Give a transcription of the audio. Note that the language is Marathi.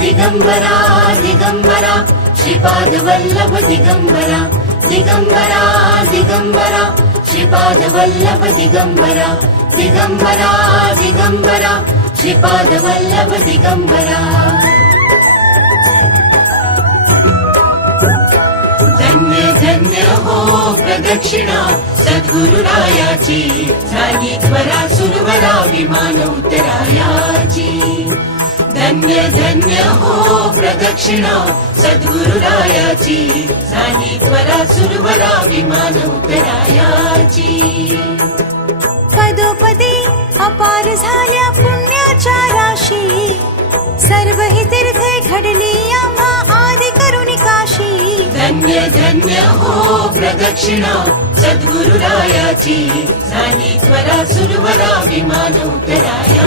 दिगंबरा दिगंबरा श्रीपाद वल्लभ दिगंबरा दिगंबरा दिगंबरा श्रीपाद वल्लभ दिगंबरा दिगंबरा दिगंबरा श्रीपाद वल्लभ दिगंबरा धन्य धन्य हो प्रदक्षिणा सद्गुरुरायाची झाली त्वरा सुरवरा विमान उतरायाची धन्य धन्य हो प्रदक्षिणा सद्गुरुरायाची झाली त्वरा सुरवरा विमान उतरायाची पदोपदी अपार झाल्या पुण्याच्या राशी सर्व ही तीर्थे घडली आम्हा आदि करुणी काशी धन्य धन्य हो प्रदक्षिणा सद्गुरुरायाची झाली त्वरा सुरवरा विमान उतराया